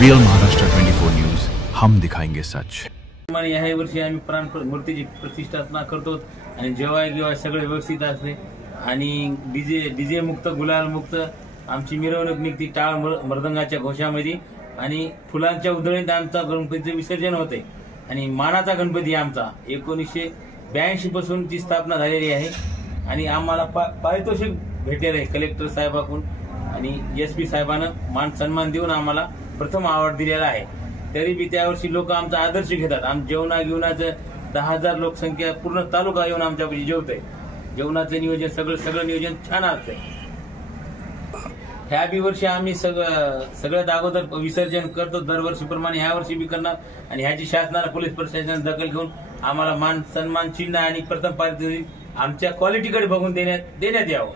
Real Maharashtra 24 news, हम दिखाएंगे सच। ह्या वर्षी आम्ही प्राण मूर्तीची प्रतिष्ठापना करतो आणि जेव्हा सगळे व्यवस्थित असते आणि डीजे मुक्त, गुलाल मुक्त आमची मिरवणूक निघते टाळ मृदंगाच्या घोषामध्ये आणि फुलांच्या उधळीत आमचा गणपतीचं विसर्जन होते आणि मानाचा गणपती आमचा 1982 पासून ती स्थापना झालेली आहे आणि आम्हाला पारितोषिक भेटलेलं आहे कलेक्टर साहेबांकडून आणि SP साहेबांना मान सन्मान देऊन आम्हाला प्रथम अवॉर्ड दिलेला आहे। तरी बी त्यावर्षी लोक आमचा आदर्श घेतात। जेवणाचं 10,000 लोकसंख्या पूर्ण तालुका येऊन आमच्यापाशी जेवतंय। जेवणाचं नियोजन सगळं नियोजन छान असतंय। ह्या बी वर्षी आम्ही सगळ्यात अगोदर विसर्जन करतो दरवर्षीप्रमाणे ह्या वर्षी बी करणार आणि ह्याची शासनाला पोलीस प्रशासनाने दखल घेऊन आम्हाला मान सन्मान चिन्ह आणि प्रथम पारितोषिक आमच्या क्वालिटीकडे बघून देण्यात यावं।